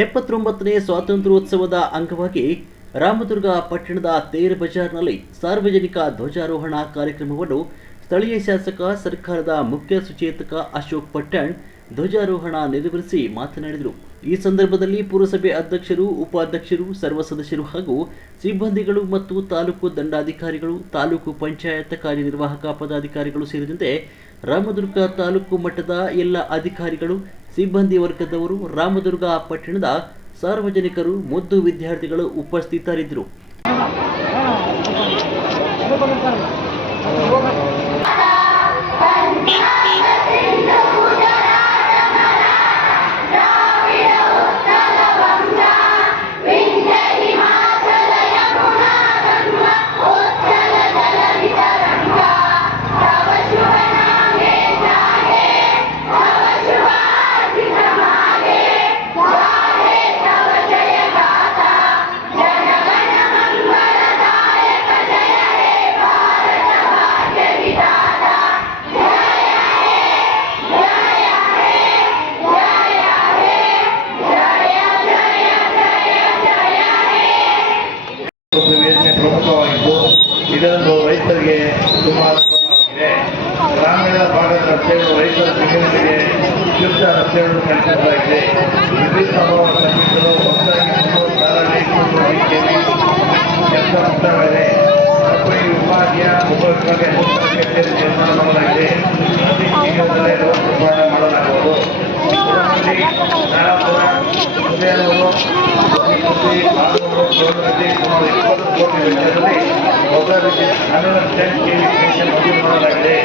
79ನೇ ಸ್ವಾತಂತ್ರ್ಯೋತ್ಸವದ ಅಂಗವಾಗಿ ರಾಮದುರ್ಗ ಪಟ್ಟಣದ ತೇರ್ ಬಜಾರ್ನಲ್ಲಿ ಸಾರ್ವಜನಿಕ ಧ್ವಜಾರೋಹಣ ಕಾರ್ಯಕ್ರಮವನ್ನು ಸ್ಥಳೀಯ ಶಾಸಕ ಸರ್ಕಾರದ ಮುಖ್ಯ ಸಚೇತಕ ಅಶೋಕ್ ಪಟ್ಟಣ್ ಧ್ವಜಾರೋಹಣ ನೆರವೇರಿಸಿ ಮಾತನಾಡಿದರು. ಈ ಸಂದರ್ಭದಲ್ಲಿ ಪುರಸಭೆ ಅಧ್ಯಕ್ಷರು, ಉಪಾಧ್ಯಕ್ಷರು, ಸರ್ವ ಸದಸ್ಯರು ಹಾಗೂ ಸಿಬ್ಬಂದಿಗಳು ಮತ್ತು ತಾಲೂಕು ದಂಡಾಧಿಕಾರಿಗಳು, ತಾಲೂಕು ಪಂಚಾಯತ್ ಕಾರ್ಯನಿರ್ವಾಹಕ ಪದಾಧಿಕಾರಿಗಳು ಸೇರಿದಂತೆ ರಾಮದುರ್ಗ ತಾಲೂಕು ಮಟ್ಟದ ಎಲ್ಲ ಅಧಿಕಾರಿಗಳು, ಸಿಬ್ಬಂದಿ ವರ್ಗದವರು, ರಾಮದುರ್ಗ ಪಟ್ಟಣದ ಸಾರ್ವಜನಿಕರು, ಮುದ್ದು ವಿದ್ಯಾರ್ಥಿಗಳು ಉಪಸ್ಥಿತರಿದ್ದರು. ಪ್ರಮುಖವಾಗಿದ್ದು ಇದೊಂದು ರೈತರಿಗೆ ತುಂಬಾ ಅನುಕೂಲವಾಗಿದೆ. ಗ್ರಾಮೀಣ ಭಾಗದ ರಸ್ತೆಗಳು ರೈತರ ಜಮೀನುಗಳಿಗೆ ಉಪಯುಕ್ತ ರಸ್ತೆಗಳನ್ನು ಕಲ್ಪಿಸಲಾಗಿದೆ. ವಿದ್ಯುತ್ ಸಂಭವ ಕಲ್ಪಿಸಲು ಹೊಸದಾಗಿ ಕೆಲಸ ಮುಕ್ತಾಯವಿದೆ. ಸರಪಳಿ ವಿಭಾಗೀಯ ಉಪವಿಭಾಗ ನಿರ್ಮಾಣ ಮಾಡಲಾಗಿದೆ. ಅತಿ ಶೀಘ್ರದಲ್ಲೇ ಲೋಕಾರ್ಪಣೆ ಮಾಡಲಾಗುವುದು. ಕೋಟಿ ವೆಚ್ಚದಲ್ಲಿ ಹೊಸ ಅನುದಾನ ಸ್ಟೇಷನ್ ಮಂಜೂರು ಮಾಡಲಾಗಿದೆ.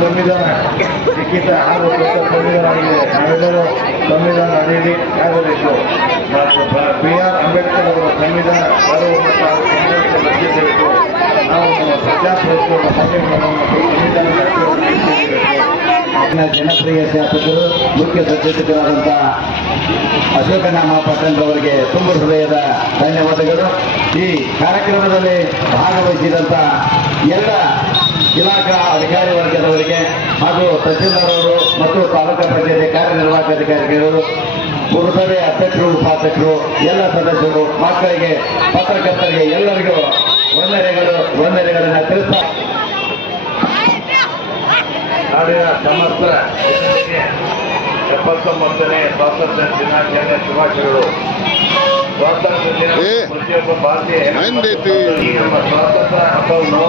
ಸಂವಿಧಾನ ಲಿಖಿತ ಹಾಗೂ ಸಂವಿಧಾನ ಆಗಿದೆ. ನಾವೆಲ್ಲರೂ ಸಂವಿಧಾನ ಅಡಿಯಲ್ಲಿ ಆಗಬೇಕು. ಬಿ.ಆರ್. ಅಂಬೇಡ್ಕರ್ ಅವರ ಸಂವಿಧಾನ ನಾವು ಪ್ರಜಾಪ್ರಭುತ್ವದ ಜನಪ್ರಿಯ ಶಾಸಕರು, ಮುಖ್ಯ ಸಚೇತಕರಾದಂಥ ಅಶೋಕನಾಮ ಪಟ್ಟಣ್ ಅವರಿಗೆ ತುಂಬ ಹೃದಯದ ಧನ್ಯವಾದಗಳು. ಈ ಕಾರ್ಯಕ್ರಮದಲ್ಲಿ ಭಾಗವಹಿಸಿದಂಥ ಎಲ್ಲ ಇಲಾಖಾ ಅಧಿಕಾರಿ ವರ್ಗದವರಿಗೆ ಹಾಗೂ ತಹಸೀಲ್ದಾರ್ ಅವರು ಮತ್ತು ತಾಲೂಕಾ ಪಂಚಾಯತಿ ಕಾರ್ಯನಿರ್ವಾಹಕ ಅಧಿಕಾರಿಗಳು, ಪುರಸಭೆ ಅಧ್ಯಕ್ಷರು, ಉಪಾಧ್ಯಕ್ಷರು, ಎಲ್ಲ ಸದಸ್ಯರು, ಮಕ್ಕಳಿಗೆ, ಪತ್ರಕರ್ತರಿಗೆ ಎಲ್ಲರಿಗೂ ವಂದನೆಗಳನ್ನು ತಿಳಿಸ್ತಾ ನಾಡಿನ ಸಮಸ್ತ 79ನೇ ಸ್ವಾತಂತ್ರ್ಯ ದಿನಾಚರಣೆ ಶುಭಾಶಯಗಳು. ಸ್ವಾತಂತ್ರ್ಯ ದಿನ ಪ್ರತಿಯೊಬ್ಬ ಭಾರತೀಯ ನಮ್ಮ ಸ್ವಾತಂತ್ರ್ಯ ಹಬ್ಬವನ್ನು